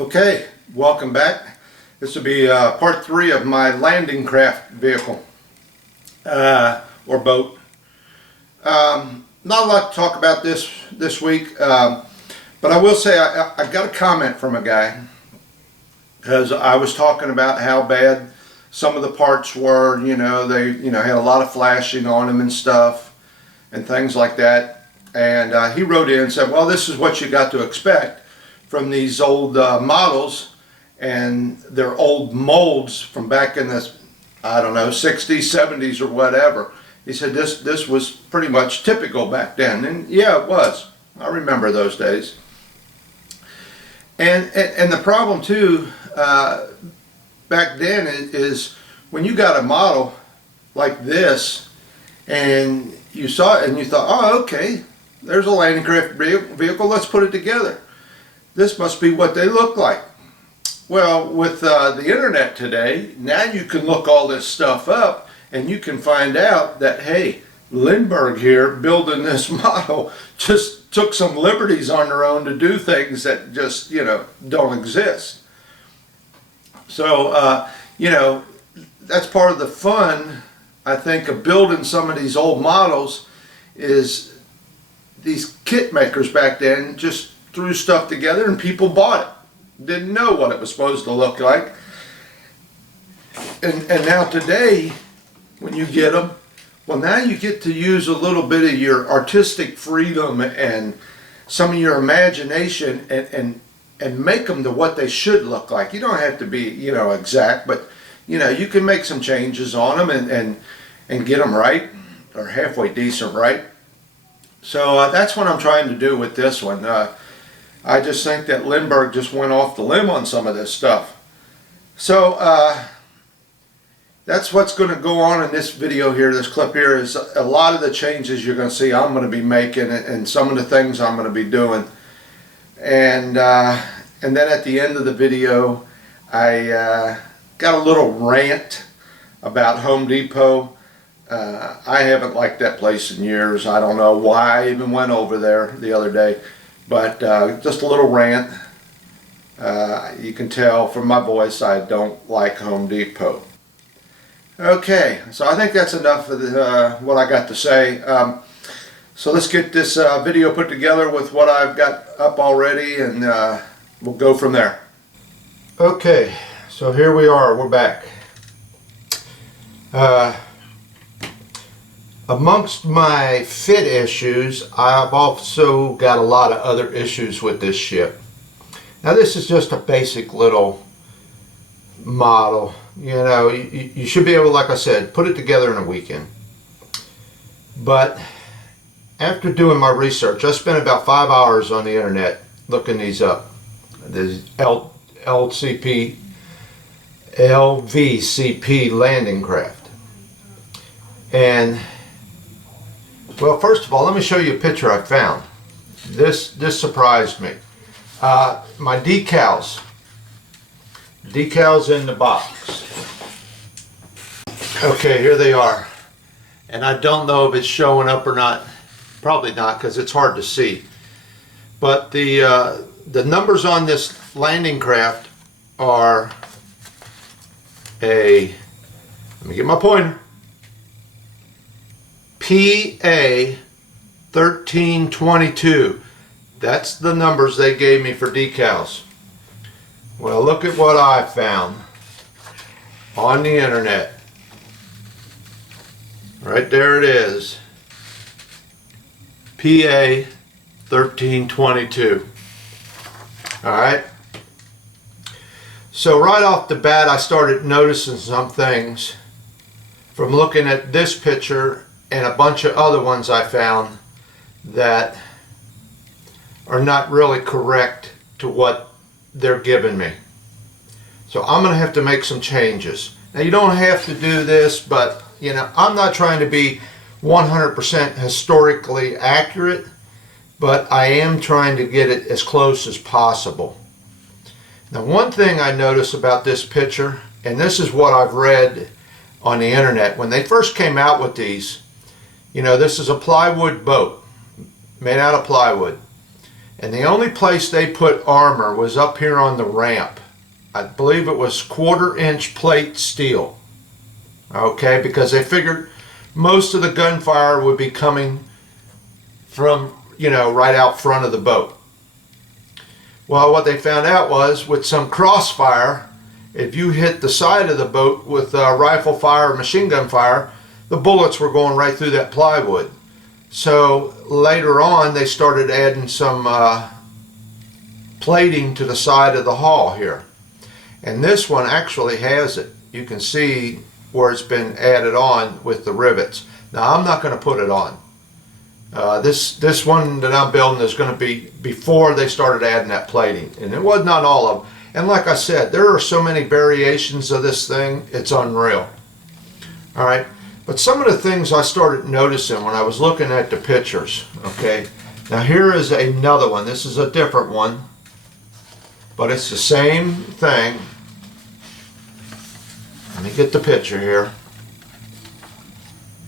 Okay, welcome back. This will be part 3 of my landing craft vehicle or boat. Not a lot to talk about this week, but I will say I got a comment from a guy because I was talking about how bad some of the parts were. They had a lot of flashing on them and stuff and things like that. And he wrote in and said, well, this is what you got to expect from these old models and their old molds from back in the, I don't know, 60s, 70s or whatever. He said this was pretty much typical back then, and yeah, it was. I remember those days. And the problem too back then is when you got a model like this and you saw it and you thought, oh, okay, there's a landing craft vehicle, let's put it together. This must be what they look like. Well, with the internet today, now you can look all this stuff up and you can find out that, hey, Lindbergh here building this model just took some liberties on their own to do things that just, don't exist. So, that's part of the fun, I think, of building some of these old models is these kit makers back then just threw stuff together and people bought it. Didn't know what it was supposed to look like. And now today, when you get them, well, now you get to use a little bit of your artistic freedom and some of your imagination and make them to what they should look like. You don't have to be, exact, but, you can make some changes on them and get them right, or halfway decent right. So that's what I'm trying to do with this one. I just think that Lindbergh just went off the limb on some of this stuff. So that's what's going to go on in this video here, this clip here, is a lot of the changes you're going to see I'm going to be making and some of the things I'm going to be doing. And then at the end of the video, I got a little rant about Home Depot. I haven't liked that place in years. I don't know why I even went over there the other day. But just a little rant. You can tell from my voice I don't like Home Depot. Okay, so I think that's enough of what I got to say. So let's get this video put together with what I've got up already, and we'll go from there. Okay, so here we are. We're back. Amongst my fit issues, I've also got a lot of other issues with this ship. Now this is just a basic little model. You should be able, like I said, put it together in a weekend. But after doing my research, I spent about 5 hours on the internet looking these up. There's Lcvp landing craft. And well, first of all, let me show you a picture I found. This surprised me. My decals in the box. Okay, here they are. And I don't know if it's showing up or not. Probably not, because it's hard to see. But the numbers on this landing craft are let me get my pointer. PA 1322. That's the numbers they gave me for decals. Well, look at what I found on the internet. Right there it is. PA 1322. Alright. So right off the bat I started noticing some things from looking at this picture and a bunch of other ones I found that are not really correct to what they're giving me. So I'm going to have to make some changes. Now you don't have to do this, but I'm not trying to be 100% historically accurate, but I am trying to get it as close as possible. Now one thing I notice about this picture, and this is what I've read on the internet, when they first came out with these, this is a plywood boat made out of plywood. And the only place they put armor was up here on the ramp. I believe it was 1/4-inch plate steel. Okay, because they figured most of the gunfire would be coming from, right out front of the boat. Well, what they found out was with some crossfire, if you hit the side of the boat with rifle fire or machine gun fire, the bullets were going right through that plywood. So later on, they started adding some plating to the side of the hull here. And this one actually has it. You can see where it's been added on with the rivets. Now, I'm not going to put it on. This one that I'm building is going to be before they started adding that plating. And it was not all of them. And like I said, there are so many variations of this thing, it's unreal. All right. But some of the things I started noticing when I was looking at the pictures, okay. Now here is another one. This is a different one, but it's the same thing. Let me get the picture here.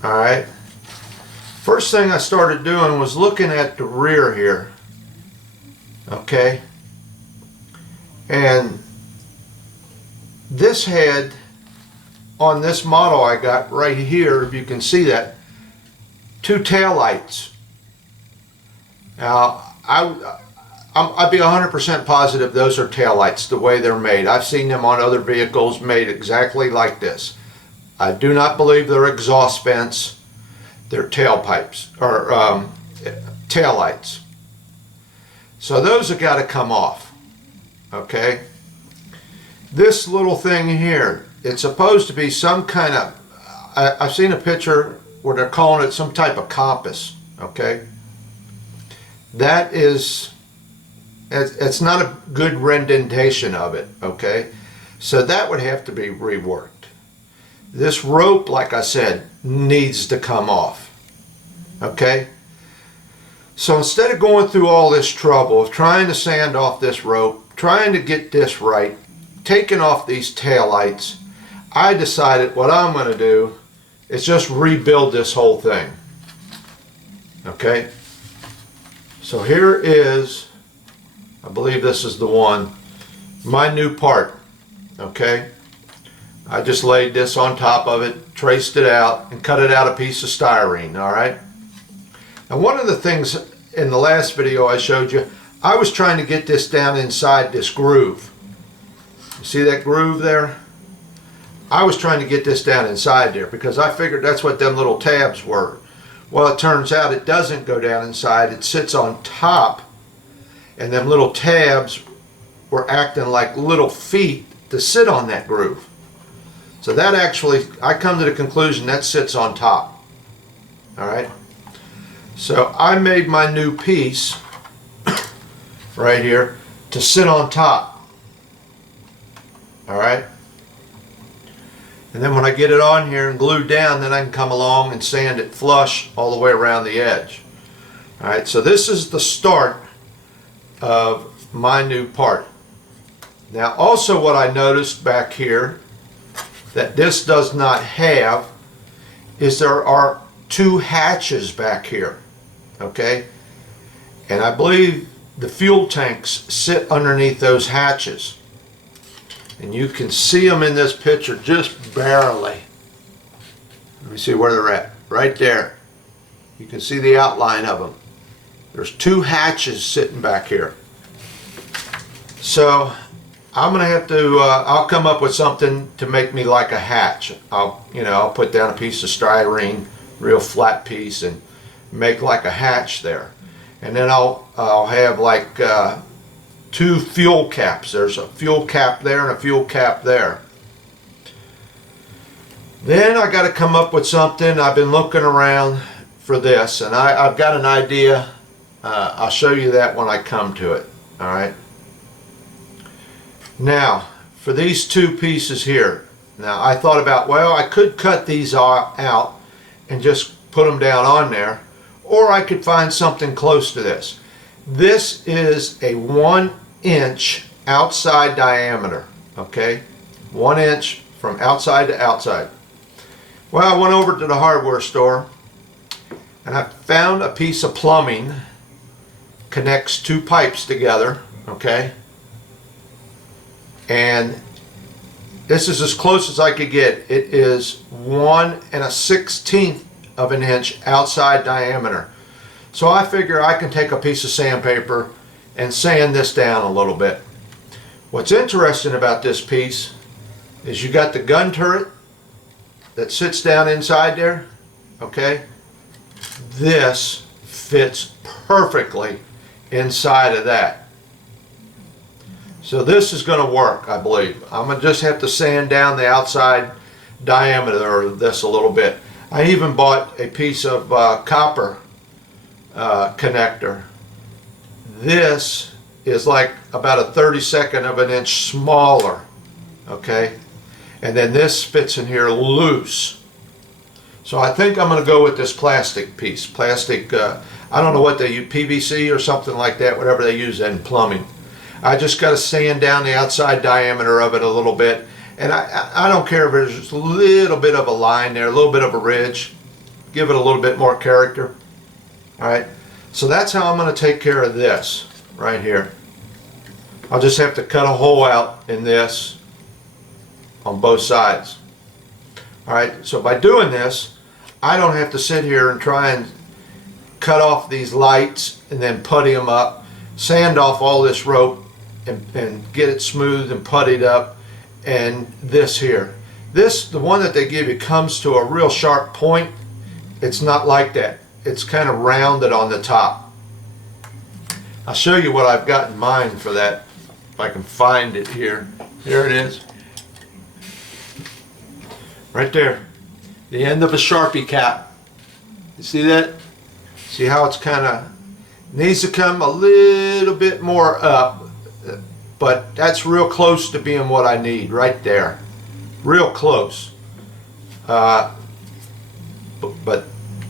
All right. First thing I started doing was looking at the rear here, okay. And this had, on this model I got right here, if you can see that, 2 tail lights. Now, I'd be 100% positive those are tail lights the way they're made. I've seen them on other vehicles made exactly like this. I do not believe they're exhaust vents. They're tailpipes, or tail lights. So those have got to come off, okay? This little thing here, it's supposed to be some kind of, I've seen a picture where they're calling it some type of compass, okay? That is, it's not a good rendition of it, okay? So that would have to be reworked. This rope, like I said, needs to come off, okay? So instead of going through all this trouble of trying to sand off this rope, trying to get this right, taking off these tail lights, I decided what I'm going to do is just rebuild this whole thing. Okay? So here is, I believe this is the one, my new part. Okay? I just laid this on top of it, traced it out, and cut it out a piece of styrene. Alright? Now one of the things in the last video I showed you, I was trying to get this down inside this groove. You see that groove there? I was trying to get this down inside there because I figured that's what them little tabs were. Well, it turns out it doesn't go down inside. It sits on top, and them little tabs were acting like little feet to sit on that groove. So that actually, I come to the conclusion that sits on top. Alright? So I made my new piece right here to sit on top. Alright? And then when I get it on here and glued down, then I can come along and sand it flush all the way around the edge. Alright, so this is the start of my new part. Now also what I noticed back here that this does not have is there are 2 hatches back here. Okay? And I believe the fuel tanks sit underneath those hatches. And you can see them in this picture just barely. Let me see where they're at. Right there. You can see the outline of them. There's 2 hatches sitting back here. So I'm going to have to, I'll come up with something to make me like a hatch. I'll put down a piece of styrene, real flat piece, and make like a hatch there. And then I'll have like 2 fuel caps. There's a fuel cap there and a fuel cap there. Then I got to come up with something. I've been looking around for this, and I've got an idea. I'll show you that when I come to it. Alright. Now, for these 2 pieces here. Now, I thought about, well, I could cut these out and just put them down on there. Or I could find something close to this. This is a 1-inch outside diameter, okay? 1 inch from outside to outside. Well, I went over to the hardware store and I found a piece of plumbing connects two pipes together, okay? And this is as close as I could get. It is 1 1/16 of an inch outside diameter. So I figure I can take a piece of sandpaper and sand this down a little bit. What's interesting about this piece is you got the gun turret that sits down inside there, okay? This fits perfectly inside of that. So this is going to work, I believe. I'm going to just have to sand down the outside diameter of this a little bit. I even bought a piece of copper connector. This is like about a 32nd of an inch smaller, okay? And then this fits in here loose. So I think I'm going to go with this plastic piece. Plastic, I don't know what they use, PVC or something like that, whatever they use in plumbing. I just got to sand down the outside diameter of it a little bit. And I don't care if there's just a little bit of a line there, a little bit of a ridge. Give it a little bit more character. All right, so that's how I'm going to take care of this right here. I'll just have to cut a hole out in this on both sides. All right, so by doing this, I don't have to sit here and try and cut off these lights and then putty them up, sand off all this rope and get it smooth and puttied up. And this here, the one that they give you comes to a real sharp point. It's not like that. It's kind of rounded on the top. I'll show you what I've got in mind for that, if I can find it here. Here it is. Right there. The end of a Sharpie cap. You see that? See how it's kind of needs to come a little bit more up, but that's real close to being what I need right there. Real close. But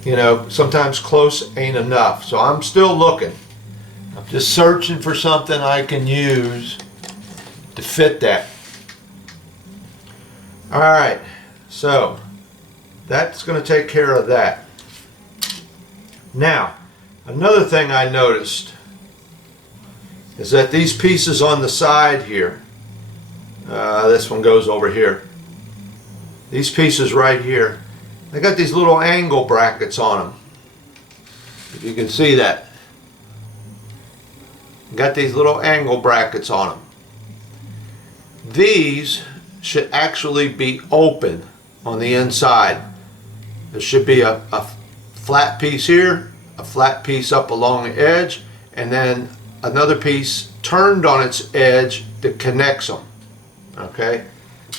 you know, sometimes close ain't enough. So I'm still looking. I'm just searching for something I can use to fit that. All right, so that's going to take care of that. Now, another thing I noticed is that these pieces on the side here, this one goes over here. These pieces right here, they got these little angle brackets on them. If you can see that. Got these little angle brackets on them. These should actually be open on the inside. There should be a flat piece here, a flat piece up along the edge, and then another piece turned on its edge that connects them. Okay?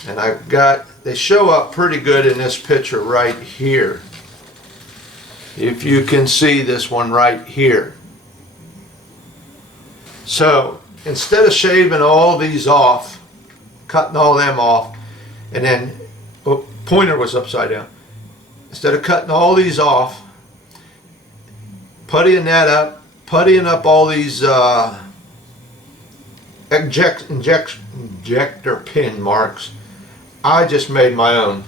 And I've got, they show up pretty good in this picture right here. If you can see this one right here. So instead of shaving all these off, cutting all them off, and then, oh, pointer was upside down. Instead of cutting all these off, puttying that up, puttying up all these injector pin marks, I just made my own.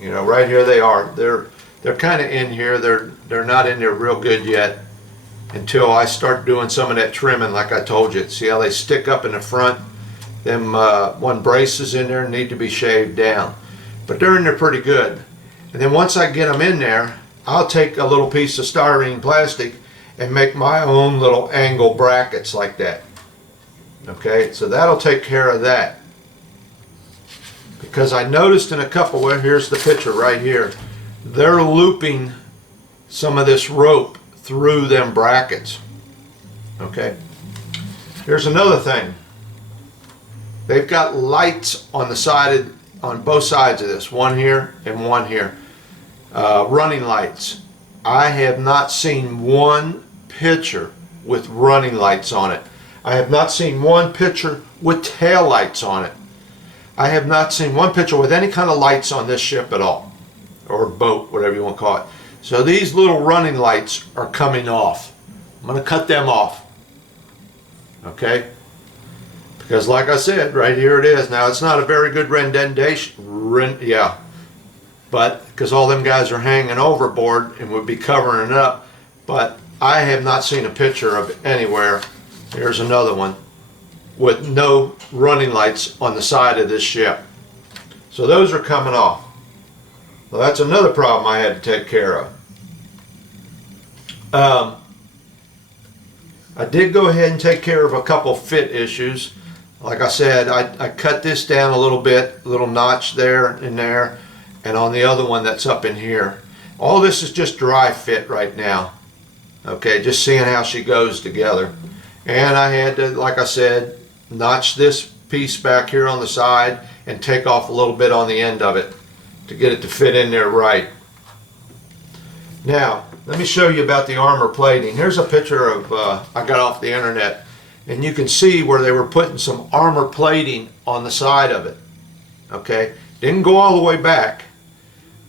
You know, right here they are. They're kind of in here. They're not in there real good yet until I start doing some of that trimming like I told you. See how they stick up in the front? Them one braces in there need to be shaved down. But they're in there pretty good. And then once I get them in there, I'll take a little piece of styrene plastic and make my own little angle brackets like that. Okay, so that'll take care of that. Because I noticed in a couple, well, here's the picture right here, they're looping some of this rope through them brackets. Okay, here's another thing. They've got lights on the side on both sides of this, one here and one here, running lights. I have not seen one picture with running lights on it. I have not seen one picture with tail lights on it. I have not seen one picture with any kind of lights on this ship at all, or boat, whatever you want to call it. So these little running lights are coming off. I'm going to cut them off. Okay? Because like I said, right here it is. Now it's not a very good rendition. Yeah. But because all them guys are hanging overboard and would be covering it up. But I have not seen a picture of anywhere. Here's another one with no running lights on the side of this ship. So those are coming off. Well, that's another problem I had to take care of. I did go ahead and take care of a couple fit issues. Like I said, I cut this down a little bit, a little notch there and there, and on the other one that's up in here. All this is just dry fit right now. Okay, just seeing how she goes together. And I had to, like I said, notch this piece back here on the side and take off a little bit on the end of it to get it to fit in there right. Now, let me show you about the armor plating. Here's a picture of, I got off the internet, and you can see where they were putting some armor plating on the side of it. Okay, didn't go all the way back,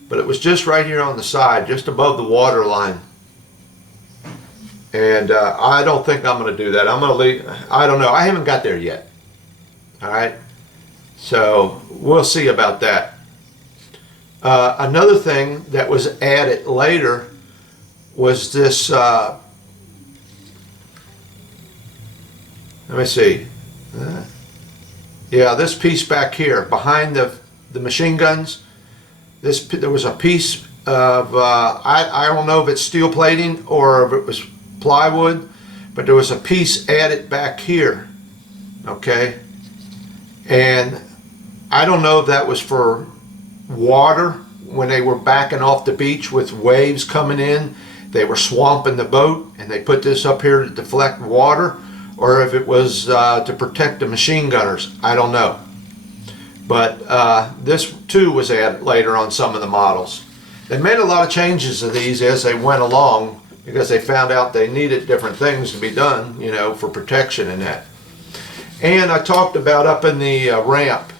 but it was just right here on the side, just above the water line. And I don't think I'm going to do that. I'm going to leave, I don't know, I haven't got there yet. Alright, so we'll see about that. Another thing that was added later was this, let me see, yeah, this piece back here behind the machine guns. There was a piece of, I don't know if it's steel plating or if it was plywood, but there was a piece added back here, okay, and I don't know if that was for water when they were backing off the beach with waves coming in. They were swamping the boat and they put this up here to deflect water, or if it was to protect the machine gunners. I don't know, but this too was added later on some of the models. They made a lot of changes to these as they went along because they found out they needed different things to be done, you know, for protection and that. And I talked about up in the ramp,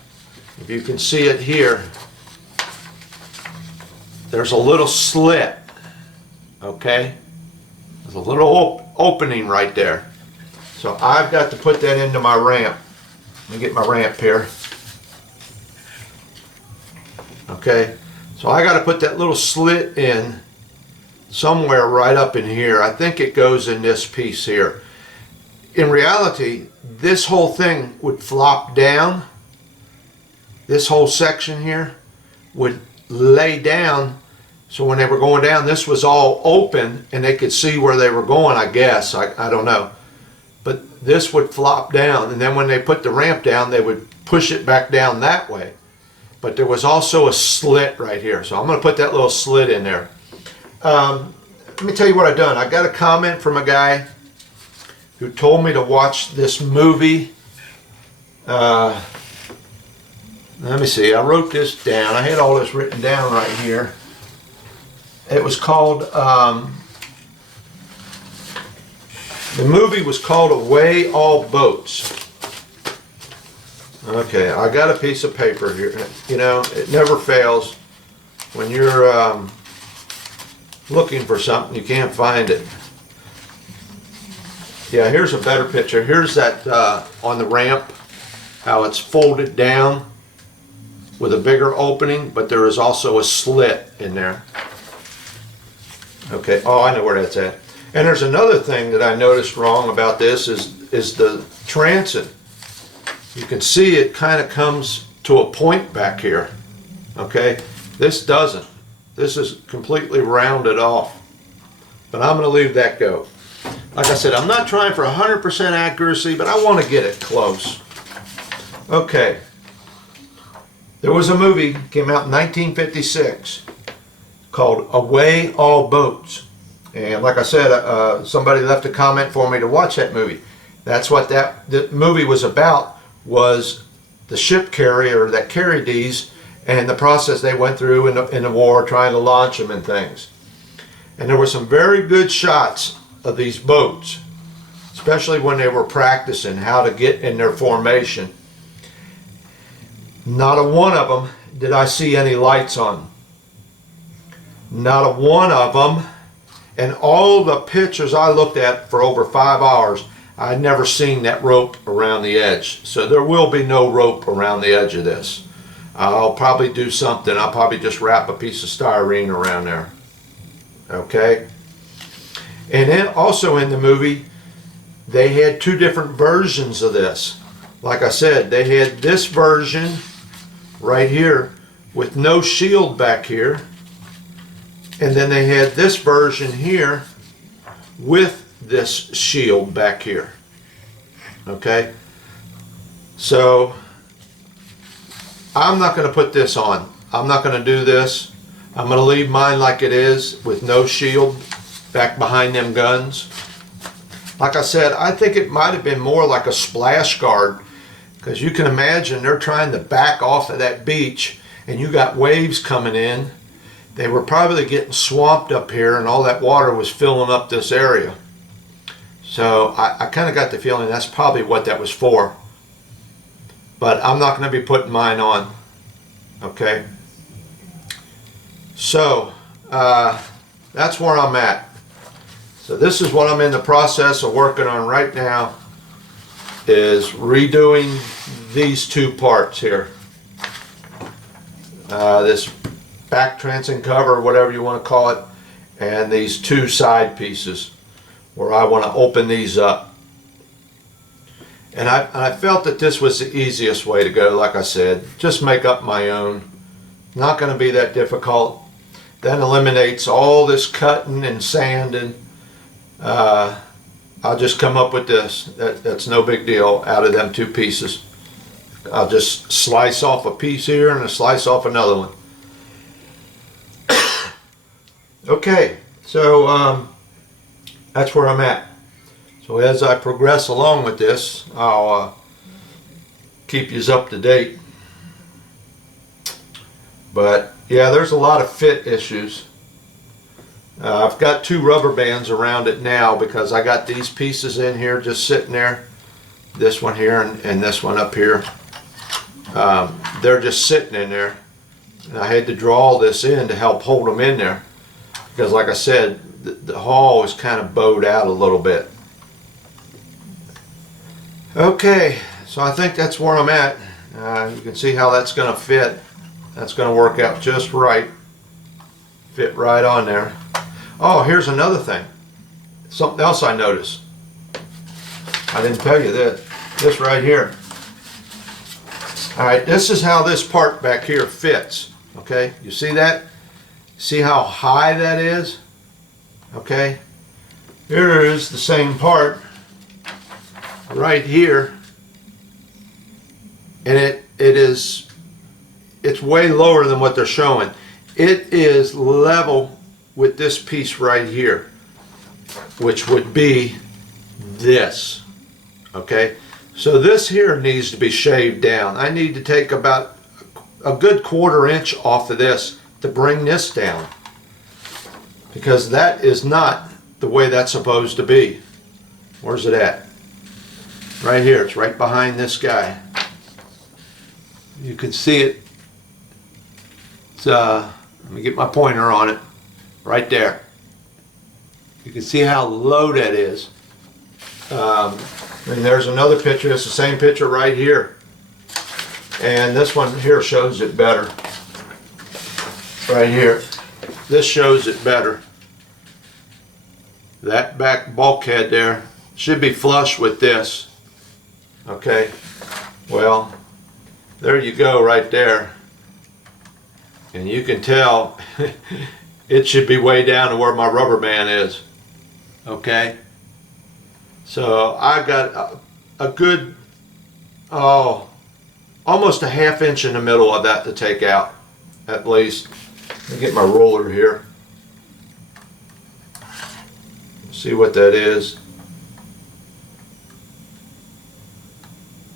if you can see it here, there's a little slit, okay? There's a little opening right there. So I've got to put that into my ramp. Let me get my ramp here. Okay, so I got to put that little slit in somewhere right up in here. I think it goes in this piece here. In reality, this whole thing would flop down. This whole section here would lay down, so when they were going down, this was all open and they could see where they were going, I guess. I don't know. But this would flop down, and then when they put the ramp down, they would push it back down that way. But there was also a slit right here, so I'm going to put that little slit in there. Let me tell you what I've done. I got a comment from a guy who told me to watch this movie. Let me see, I wrote this down. I had all this written down right here. It was called, the movie was called Away All Boats. Okay, I got a piece of paper here. You know, it never fails when you're looking for something, you can't find it. Yeah, here's a better picture. Here's that on the ramp, how it's folded down with a bigger opening, but there is also a slit in there. Okay, oh, I know where that's at. And there's another thing that I noticed wrong about this is the transom. You can see it kind of comes to a point back here. Okay, this doesn't. This is completely rounded off. But I'm going to leave that go. Like I said, I'm not trying for 100% accuracy, but I want to get it close. Okay. There was a movie, came out in 1956, called Away All Boats. And like I said, somebody left a comment for me to watch that movie. That's what the movie was about, was the ship carrier that carried these and the process they went through in the war trying to launch them and things. And there were some very good shots of these boats, especially when they were practicing how to get in their formation. Not a one of them did I see any lights on. Not a one of them. And all the pictures I looked at for over 5 hours, I'd never seen that rope around the edge. So there will be no rope around the edge of this. I'll probably do something. I'll probably just wrap a piece of styrene around there. Okay? And then also in the movie, they had two different versions of this. Like I said, they had this version right here with no shield back here. And then they had this version here with this shield back here. Okay? So I'm not going to put this on. I'm not going to do this. I'm going to leave mine like it is with no shield back behind them guns. Like I said, I think it might have been more like a splash guard, because you can imagine they're trying to back off of that beach and you got waves coming in. They were probably getting swamped up here and all that water was filling up this area. So I kind of got the feeling that's probably what that was for. But I'm not going to be putting mine on. Okay. So that's where I'm at. So this is what I'm in the process of working on right now, is redoing these two parts here. This back transom cover, whatever you want to call it, and these two side pieces where I want to open these up. And I felt that this was the easiest way to go. Like I said, just make up my own. Not going to be that difficult. That eliminates all this cutting and sanding. I'll just come up with this. That's no big deal out of them two pieces. I'll just slice off a piece here and a slice off another one. Okay, so that's where I'm at. So as I progress along with this, I'll keep you up to date. But yeah, there's a lot of fit issues. I've got two rubber bands around it now because I got these pieces in here just sitting there. This one here and this one up here. They're just sitting in there. And I had to draw this in to help hold them in there. Because like I said, the hull is kind of bowed out a little bit. Okay, so I think that's where I'm at. You can see how that's going to fit. That's going to work out just right. Fit right on there. Oh, here's another thing. Something else I noticed. I didn't tell you this. This right here. Alright, this is how this part back here fits. Okay, you see that? See how high that is? Okay. Here is the same part right here. And it's way lower than what they're showing. It is level with this piece right here, which would be this. Okay, so this here needs to be shaved down. I need to take about a good 1/4 inch off of this to bring this down, because that is not the way that's supposed to be. Where's it at? Right here. It's right behind this guy. You can see it. It's, let me get my pointer on it. Right there. You can see how low that is. And there's another picture. It's the same picture right here. And this one here shows it better. Right here. This shows it better. That back bulkhead there should be flush with this. Okay. Well, there you go right there. And you can tell it should be way down to where my rubber band is. Okay. So I got a good, almost a 1/2 inch in the middle of that to take out, at least. Let me get my ruler here. See what that is.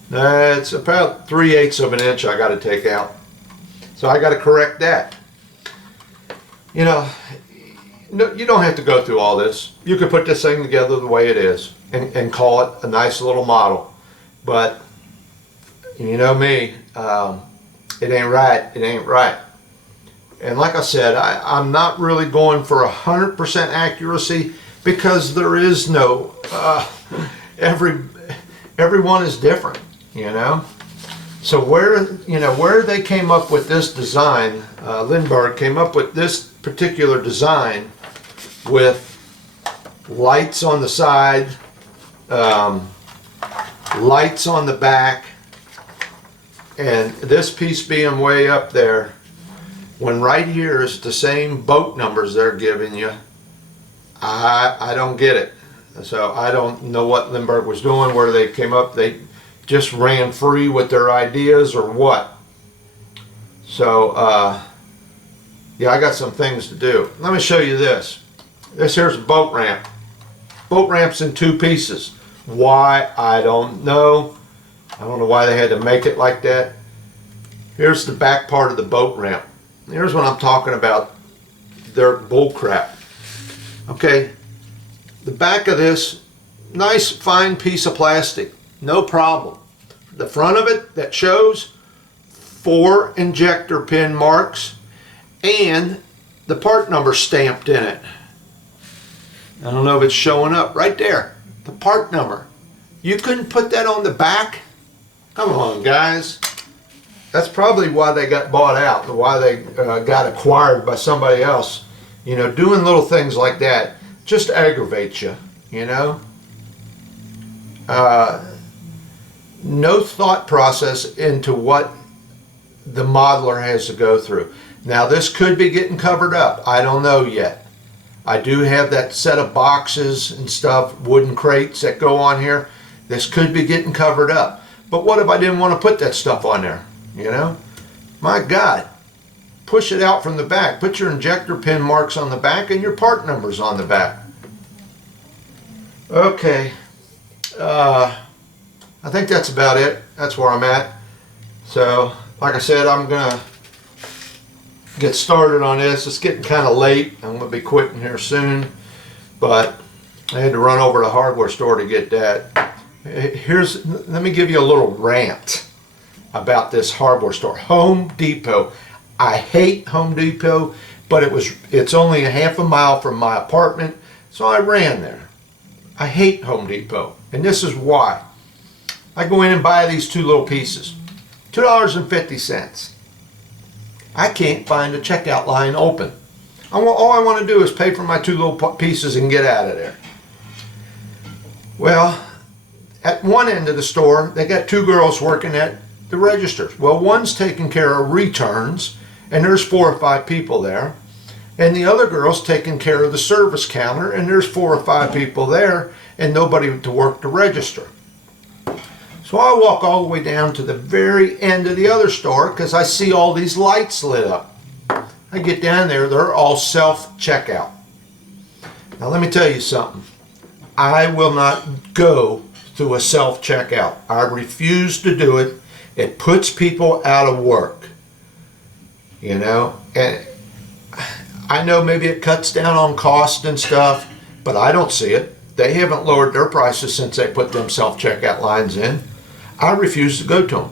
It's about 3/8 of an inch I got to take out. So I got to correct that. You know, you don't have to go through all this. You could put this thing together the way it is and call it a nice little model. But you know me, it ain't right. It ain't right. And like I said, I'm not really going for 100% accuracy, because there is no, everyone is different, you know. So where they came up with this design, Lindbergh came up with this particular design with lights on the side, lights on the back, and this piece being way up there, when right here is the same boat numbers they're giving you, I don't get it. So I don't know what Lindbergh was doing, where they came up. They just ran free with their ideas or what. So yeah, I got some things to do. Let me show you this. This here's a boat ramp. Boat ramp's in two pieces. Why? I don't know. I don't know why they had to make it like that. Here's the back part of the boat ramp. Here's what I'm talking about. They're bull crap. Okay, the back of this, nice fine piece of plastic, no problem. The front of it that shows 4 injector pin marks and the part number stamped in it. I don't know if it's showing up right there, the part number. You couldn't put that on the back? Come on, guys. That's probably why they got bought out, why they got acquired by somebody else. You know, doing little things like that just aggravates you, you know. No thought process into what the modeler has to go through. Now, this could be getting covered up. I don't know yet. I do have that set of boxes and stuff, wooden crates that go on here. This could be getting covered up. But what if I didn't want to put that stuff on there, you know? My God. Push it out from the back. Put your injector pin marks on the back and your part numbers on the back. Okay. I think that's about it. That's where I'm at. So, like I said, I'm going to get started on this. It's getting kind of late. I'm going to be quitting here soon. But I had to run over to the hardware store to get that. Let me give you a little rant about this hardware store. Home Depot. I hate Home Depot, but it's only a half a mile from my apartment, so I ran there. I hate Home Depot, and this is why. I go in and buy these 2 little pieces, $2.50. I can't find a checkout line open. All I want to do is pay for my 2 little pieces and get out of there. Well, at one end of the store, they got 2 girls working at the registers. Well, one's taking care of returns, and there's 4 or 5 people there. And the other girl's taking care of the service counter, and there's 4 or 5 people there, and nobody to work the register. So I walk all the way down to the very end of the other store because I see all these lights lit up. I get down there, they're all self-checkout. Now let me tell you something. I will not go to a self-checkout. I refuse to do it. It puts people out of work. You know, and I know maybe it cuts down on cost and stuff, but I don't see it. They haven't lowered their prices since they put them self-checkout lines in. I refuse to go to them.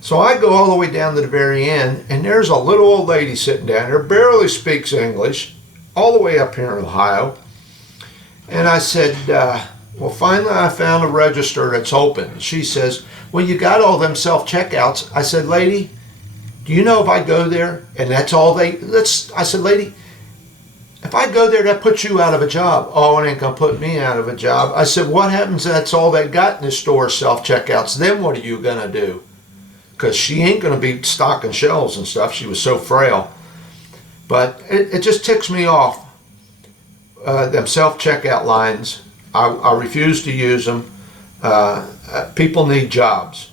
So I go all the way down to the very end, and there's a little old lady sitting down there, barely speaks English, all the way up here in Ohio. And I said, well, finally I found a register that's open. She says, well, you got all them self-checkouts. I said, lady, do you know if I go there and that's all I said, lady, if I go there, that puts you out of a job. Oh, it ain't gonna put me out of a job. I said, what happens if that's all they got in the store, self-checkouts? Then what are you gonna do? Because she ain't gonna be stocking shelves and stuff. She was so frail. But it just ticks me off, them self-checkout lines. I refuse to use them. People need jobs,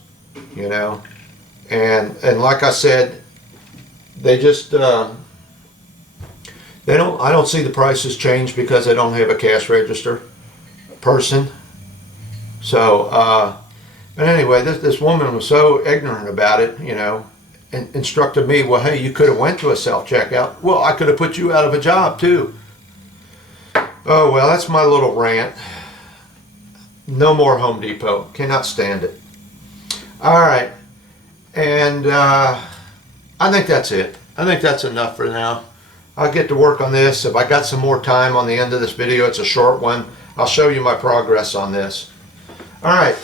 you know. And like I said, they just I don't see the prices change because they don't have a cash register person. So but anyway, this woman was so ignorant about it, you know, and instructed me, well, hey, you could have went to a self-checkout. Well, I could have put you out of a job too. Oh well, that's my little rant. No more Home Depot. Cannot stand it. All right. And I think that's it. I think that's enough for now. I'll get to work on this. If I got some more time on the end of this video, it's a short one, I'll show you my progress on this. All right.